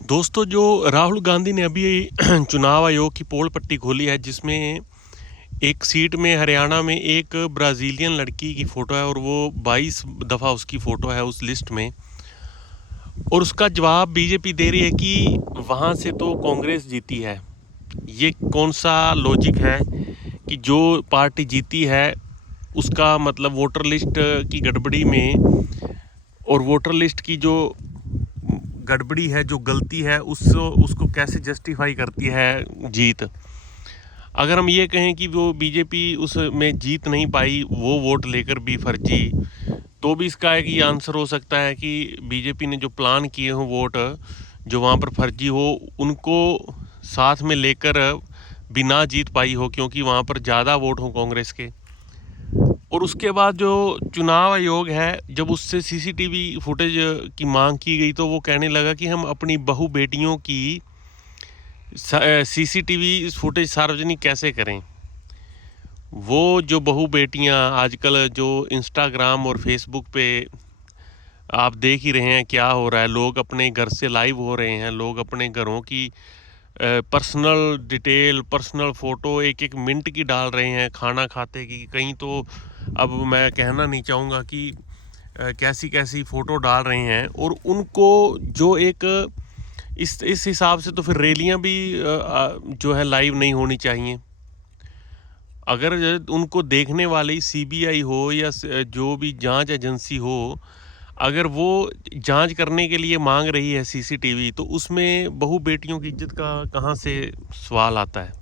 दोस्तों, जो राहुल गांधी ने अभी चुनाव आयोग की पोल पट्टी खोली है, जिसमें एक सीट में हरियाणा में एक ब्राज़ीलियन लड़की की फ़ोटो है और वो 22 दफ़ा उसकी फ़ोटो है उस लिस्ट में। और उसका जवाब बीजेपी दे रही है कि वहाँ से तो कांग्रेस जीती है। ये कौन सा लॉजिक है कि जो पार्टी जीती है उसका मतलब वोटर लिस्ट की गड़बड़ी में, और वोटर लिस्ट की जो गड़बड़ी है, जो गलती है, उसको कैसे जस्टिफाई करती है जीत। अगर हम ये कहें कि वो बीजेपी उसमें जीत नहीं पाई, वो वोट लेकर भी फर्जी, तो भी इसका एक ये आंसर हो सकता है कि बीजेपी ने जो प्लान किए हों वोट जो वहाँ पर फर्जी हो, उनको साथ में लेकर भी ना जीत पाई हो, क्योंकि वहाँ पर ज़्यादा वोट हों कांग्रेस के। और उसके बाद जो चुनाव आयोग है, जब उससे सीसीटीवी फुटेज की मांग की गई, तो वो कहने लगा कि हम अपनी बहू बेटियों की सीसीटीवी फुटेज सार्वजनिक कैसे करें। वो जो बहू बेटियां आजकल जो इंस्टाग्राम और फेसबुक पे आप देख ही रहे हैं क्या हो रहा है, लोग अपने घर से लाइव हो रहे हैं, लोग अपने घरों की पर्सनल डिटेल, पर्सनल फ़ोटो एक एक मिनट की डाल रहे हैं, खाना खाते की। कहीं तो अब मैं कहना नहीं चाहूँगा कि कैसी कैसी फ़ोटो डाल रहे हैं, और उनको जो एक इस हिसाब से तो फिर रैलियाँ भी जो है लाइव नहीं होनी चाहिए। अगर उनको देखने वाली सीबीआई हो या जो भी जांच एजेंसी हो, अगर वो जांच करने के लिए मांग रही है सीसीटीवी, तो उसमें बहू बेटियों की इज्जत का कहाँ से सवाल आता है।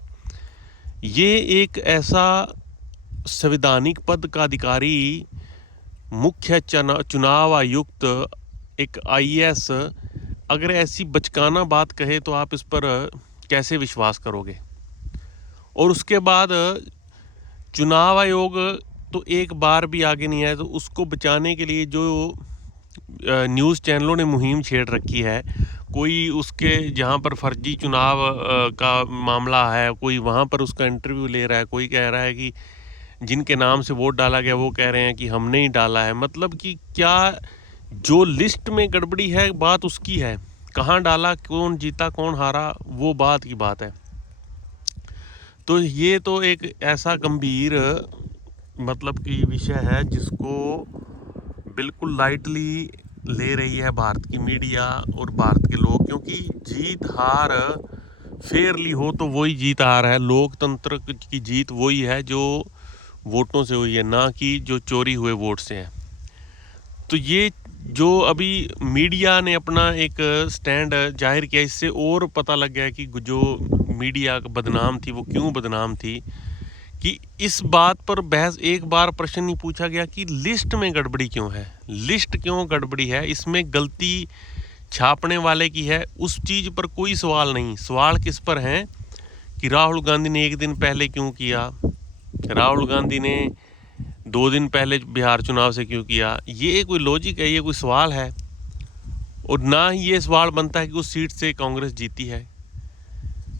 ये एक ऐसा संवैधानिक पद का अधिकारी, मुख्य चुनाव आयुक्त, एक आईएएस, अगर ऐसी बचकाना बात कहे तो आप इस पर कैसे विश्वास करोगे। और उसके बाद चुनाव आयोग तो एक बार भी आगे नहीं आया, तो उसको बचाने के लिए जो न्यूज़ चैनलों ने मुहिम छेड़ रखी है, कोई उसके जहाँ पर फर्जी चुनाव का मामला है, कोई वहाँ पर उसका इंटरव्यू ले रहा है, कोई कह रहा है कि जिनके नाम से वोट डाला गया वो कह रहे हैं कि हमने ही डाला है। मतलब कि क्या, जो लिस्ट में गड़बड़ी है बात उसकी है, कहाँ डाला, कौन जीता कौन हारा, वो बात की बात है। तो ये तो एक ऐसा गंभीर मतलब कि विषय है जिसको बिल्कुल लाइटली ले रही है भारत की मीडिया और भारत के लोग, क्योंकि जीत हार फेयरली हो तो वही जीत हार है। लोकतंत्र की जीत वही है जो वोटों से हुई है, ना कि जो चोरी हुए वोट से है। तो ये जो अभी मीडिया ने अपना एक स्टैंड जाहिर किया, इससे और पता लग गया कि जो मीडिया बदनाम थी वो क्यों बदनाम थी। कि इस बात पर बहस, एक बार प्रश्न नहीं पूछा गया कि लिस्ट में गड़बड़ी क्यों है, लिस्ट क्यों गड़बड़ी है, इसमें गलती छापने वाले की है, उस चीज़ पर कोई सवाल नहीं। सवाल किस पर है कि राहुल गांधी ने एक दिन पहले क्यों किया, राहुल गांधी ने 2 दिन पहले बिहार चुनाव से क्यों किया। ये कोई लॉजिक है, ये कोई सवाल है। और ना ही ये सवाल बनता है कि उस सीट से कांग्रेस जीती है।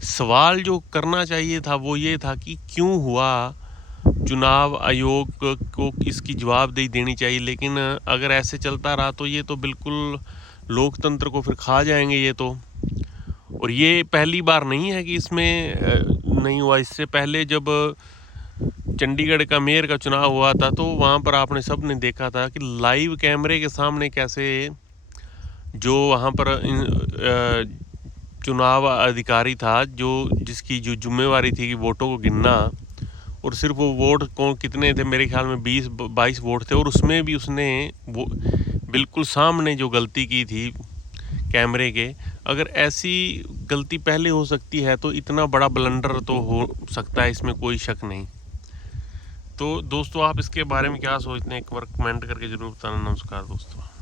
सवाल जो करना चाहिए था वो ये था कि क्यों हुआ, चुनाव आयोग को इसकी जवाबदेही देनी चाहिए। लेकिन अगर ऐसे चलता रहा तो ये तो बिल्कुल लोकतंत्र को फिर खा जाएंगे ये तो। और ये पहली बार नहीं है कि इसमें नहीं हुआ। इससे पहले जब चंडीगढ़ का मेयर का चुनाव हुआ था, तो वहाँ पर आपने सब ने देखा था कि लाइव कैमरे के सामने कैसे जो वहाँ पर चुनाव अधिकारी था, जिसकी जो जिम्मेवारी थी कि वोटों को गिनना, और सिर्फ वो वोट कितने थे, मेरे ख्याल में 20-22 वोट थे, और उसमें भी उसने वो बिल्कुल सामने जो गलती की थी कैमरे के। अगर ऐसी गलती पहले हो सकती है तो इतना बड़ा ब्लंडर तो हो सकता है, इसमें कोई शक नहीं। तो दोस्तों, आप इसके बारे में क्या सोचते हैं, एक बार कमेंट करके ज़रूर बताना। नमस्कार दोस्तों।